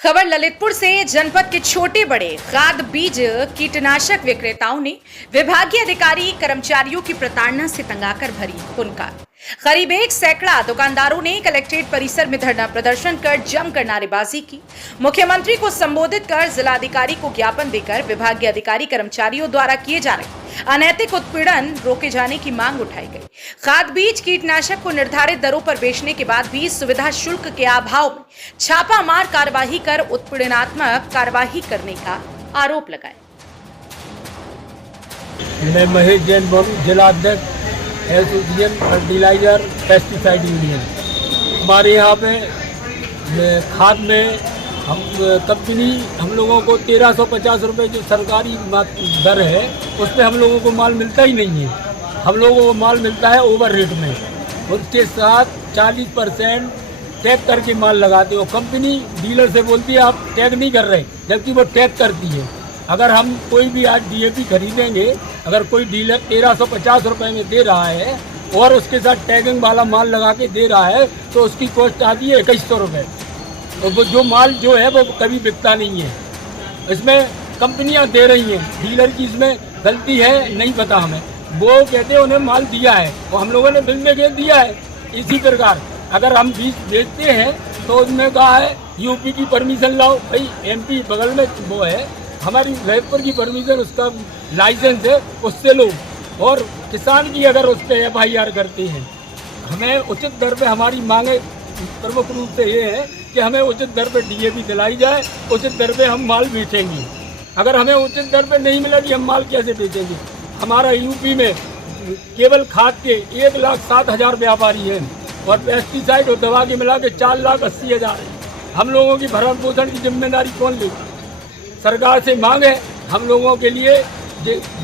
खबर ललितपुर से। जनपद के छोटे बड़े खाद बीज कीटनाशक विक्रेताओं ने विभागीय अधिकारी कर्मचारियों की प्रताड़ना से तंगाकर भरी हुनकार। करीब 1 सैकड़ा दुकानदारों ने कलेक्ट्रेट परिसर में धरना प्रदर्शन कर जमकर नारेबाजी की। मुख्यमंत्री को संबोधित कर जिलाधिकारी को ज्ञापन देकर विभागीय अधिकारी कर्मचारियों द्वारा किए जा रहे अनैतिक उत्पीड़न रोके जाने की मांग उठाई गई। खाद बीज कीटनाशक को निर्धारित दरों पर बेचने के बाद भी सुविधा शुल्क के अभाव में छापामार कार्यवाही कर उत्पीड़नात्मक कार्यवाही करने का आरोप लगाया। मैं महेश जैन जिला अध्यक्ष एसोसिएशन फर्टिलाइजर पेस्टिसाइड यूनियन। हमारे यहाँ पे खाद में हम कंपनी हम लोगों को 1350 रुपये जो सरकारी दर है उस पर हम लोगों को माल मिलता ही नहीं है। हम लोगों को माल मिलता है ओवर रेट में, उसके साथ 40% टैग करके माल लगाते हो। कंपनी डीलर से बोलती है आप टैग नहीं कर रहे, जबकि वो टैग करती है। अगर हम कोई भी आज डीएपी खरीदेंगे, अगर कोई डीलर 1350 रुपये में दे रहा है और उसके साथ टैगिंग वाला माल लगा के दे रहा है तो उसकी कॉस्ट आती है 2100 रुपये। और वो जो माल जो है वो कभी बिकता नहीं है। इसमें कंपनियां दे रही हैं, डीलर की इसमें गलती है नहीं पता हमें। वो कहते हैं उन्हें माल दिया है और हम लोगों ने बिल में कह दिया है। इसी प्रकार अगर हम बीज बेचते हैं तो उसमें कहा है यूपी की परमिशन लाओ। भाई एमपी बगल में वो है, हमारी ललितपुर की परमिशन उसका लाइसेंस है उससे लो। और किसान की अगर उस पर FIR करते हैं, हमें उचित दर पे हमारी मांगे प्रमुख रूप से ये है कि हमें उचित दर पे DAP दिलाई जाए, उचित दर पे हम माल बेचेंगे। अगर हमें उचित दर पे नहीं मिलेगी हम माल कैसे बेचेंगे। हमारा यूपी में केवल खाद के 1,07,000 व्यापारी हैं और पेस्टिसाइड और दवा के मिला के 4,80,000 है। हम लोगों की भरण पोषण की जिम्मेदारी कौन लेगा। सरकार से मांग है हम लोगों के लिए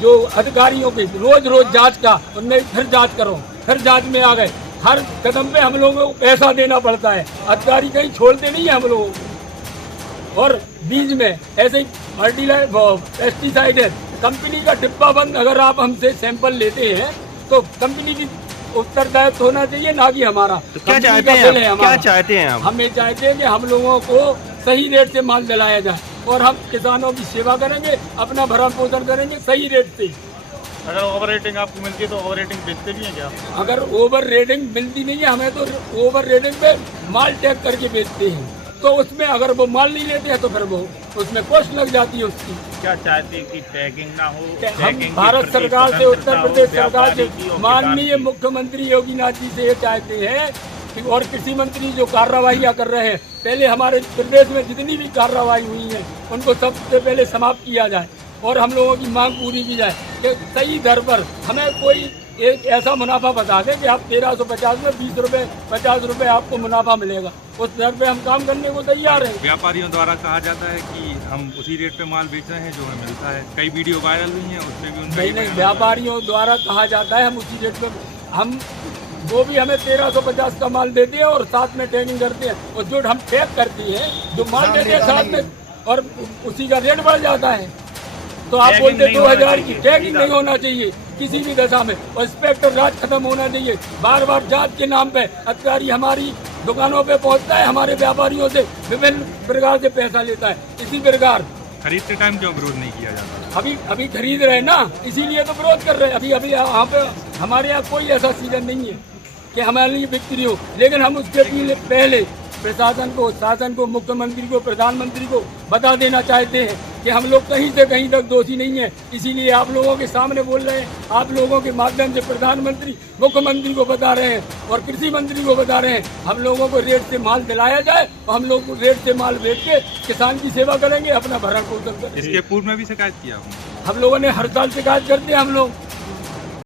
जो अधिकारियों के रोज जांच का, उनमें फिर जांच करो, फिर जांच में आ गए। हर कदम पे हम लोगों को पैसा देना पड़ता है, अधिकारी कहीं छोड़ते नहीं है हम लोगों को। और बीज में ऐसे ही फर्टिलाइजर पेस्टिसाइड है, कंपनी का डिब्बा बंद अगर आप हमसे सैंपल लेते हैं तो कंपनी की उत्तरदायित्व होना चाहिए, ना कि हमारा। तो क्या चाहते हैं आप? क्या चाहते हैं आप? हम ये चाहते हैं कि हम लोगों को सही रेट से माल दिलाया जाए और हम किसानों की सेवा करेंगे, अपना भरण पोषण करेंगे सही रेट से। अगर ओवर रेटिंग आपको मिलती है तो ओवर रेटिंग बेचते भी हैं क्या? अगर ओवर रेटिंग मिलती नहीं है हमें तो ओवर रेटिंग पे माल टैग करके बेचते हैं, तो उसमें अगर वो माल नहीं लेते हैं तो फिर वो उसमें कॉस्ट लग जाती है उसकी। क्या चाहते हैं कि टैगिंग ना हो? हम भारत सरकार से, उत्तर प्रदेश सरकार से, माननीय मुख्यमंत्री योगी नाथ जी से ये चाहते हैं कि और कृषि मंत्री जो कार्रवाइयाँ कर रहे हैं, पहले हमारे प्रदेश में जितनी भी कार्रवाई हुई है उनको सबसे पहले समाप्त किया जाए और हम लोगों की मांग पूरी की जाए कि सही दर पर हमें कोई एक ऐसा मुनाफा बता दें कि आप 1350 में 20 रुपये 50 रुपये आपको मुनाफा मिलेगा, उस दर पे हम काम करने को तैयार हैं। व्यापारियों द्वारा कहा जाता है कि हम उसी रेट पे माल बेच रहे हैं जो हमें मिलता है। कई वीडियो वायरल हुई हैं, उसमें भी उनका नहीं, व्यापारियों द्वारा कहा जाता है हम उसी रेट पे, हम वो भी हमें 1350 का माल देते हैं और साथ में टैगिंग करते हैं और जो हम टैग करती है जो माल देते हैं साथ में और उसी का रेट बढ़ जाता है। तो आप बोलते 2000 की टैगिंग नहीं होना चाहिए किसी भी दशा में और इंस्पेक्टर राज खत्म होना चाहिए। बार बार जांच के नाम पे अधिकारी हमारी दुकानों पे पहुंचता है, हमारे व्यापारियों से विभिन्न प्रकार से पैसा लेता है। इसी प्रकार खरीदते टाइम क्यों विरोध नहीं किया जाता? अभी खरीद रहे हैं ना, इसीलिए तो विरोध कर रहे हैं। अभी यहाँ पे हमारे यहाँ कोई ऐसा सीजन नहीं है कि हमारे लिए बिक्री हो, लेकिन हम उसके पहले प्रशासन को, शासन को, मुख्यमंत्री को, प्रधानमंत्री को बता देना चाहते हैं कि हम लोग कहीं से कहीं तक दोषी नहीं है। इसीलिए आप लोगों के सामने बोल रहे हैं, आप लोगों के माध्यम से प्रधानमंत्री, मुख्यमंत्री को बता रहे हैं और कृषि मंत्री को बता रहे हैं हम लोगों को रेट से माल दिलाया जाए और हम लोग रेट से माल बेच के किसान की सेवा करेंगे, अपना भरण पोषण करेंगे। इसके पूर्व में भी शिकायत किया हम लोगों ने हर साल शिकायत करते हैं हम लोग।